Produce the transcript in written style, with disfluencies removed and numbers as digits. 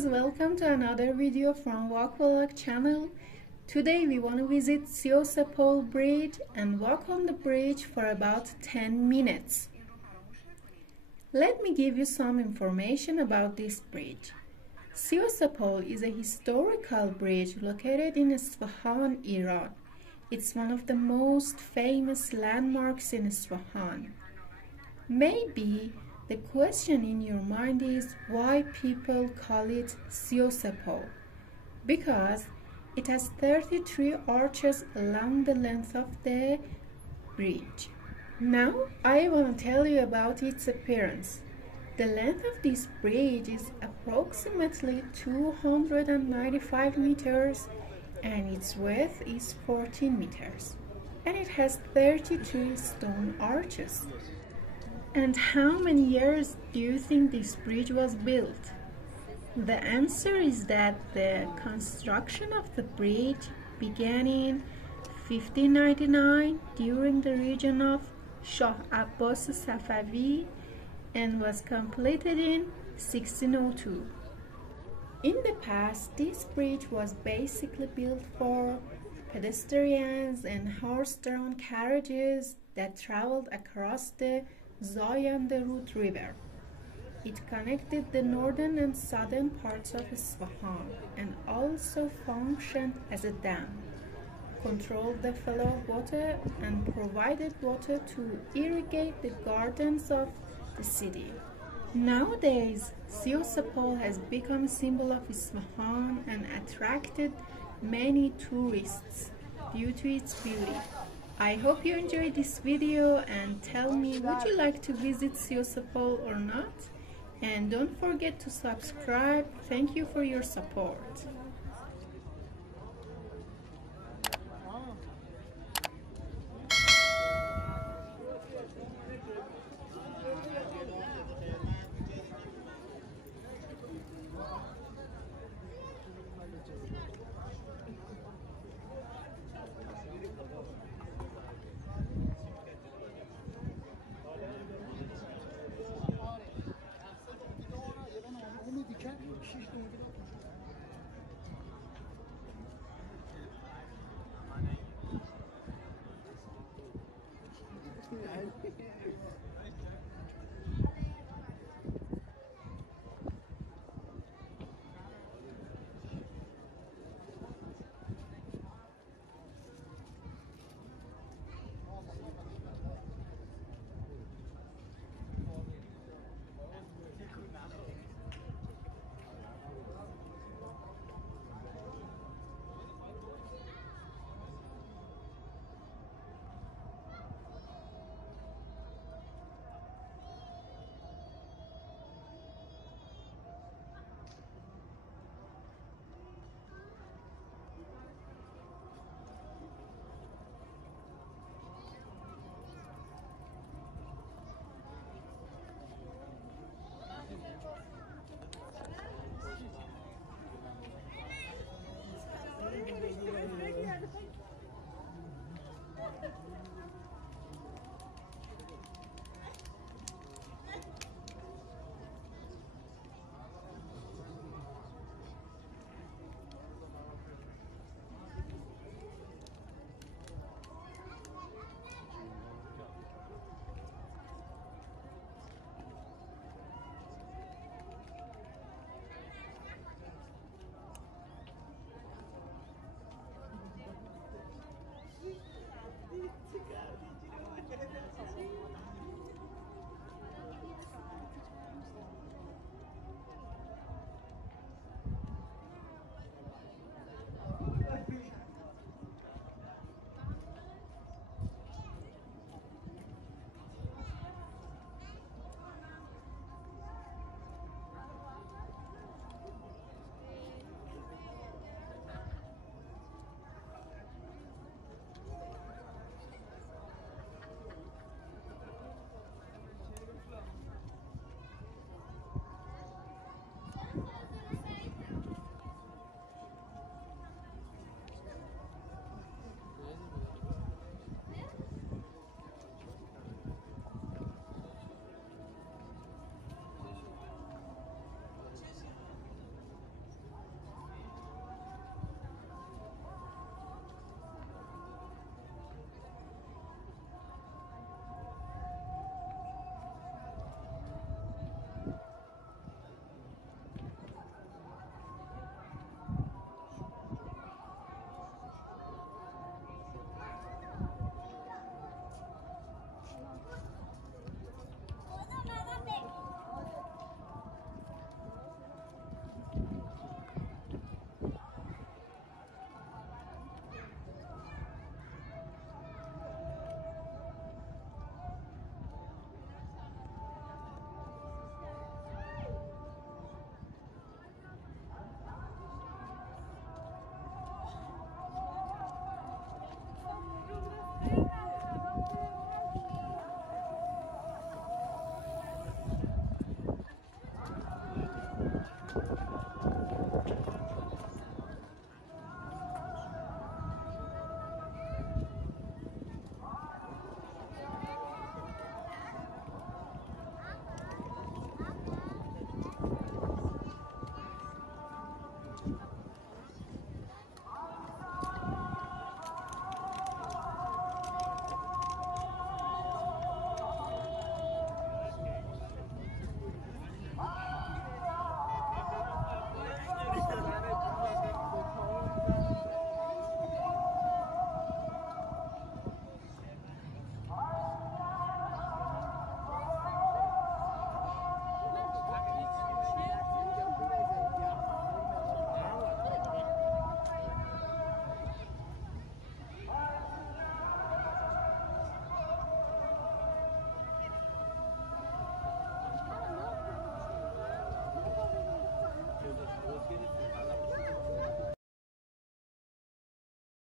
friends, welcome to another video from Walk Vlog channel. Today we want to visit Siyosepol bridge and walk on the bridge for about 10 minutes. Let me give you some information about this bridge. Siyosepol is a historical bridge located in Isfahan, Iran. It's one of the most famous landmarks in Isfahan. Maybe the question in your mind is why people call it Siyosepol. Because it has 33 arches along the length of the bridge. Now I want to tell you about its appearance. The length of this bridge is approximately 295 meters and its width is 14 meters. And it has 32 stone arches. And how many years do you think this bridge was built? The answer is that the construction of the bridge began in 1599 during the reign of Shah Abbas Safavi and was completed in 1602. In the past, this bridge was basically built for pedestrians and horse-drawn carriages that traveled across the Zayandeh River. It connected the northern and southern parts of Isfahan and also functioned as a dam, controlled the flow of water and provided water to irrigate the gardens of the city. Nowadays, Siyosepol has become a symbol of Isfahan and attracted many tourists due to its beauty. I hope you enjoyed this video and tell me, would you like to visit Siyosepol or not? And don't forget to subscribe. Thank you for your support.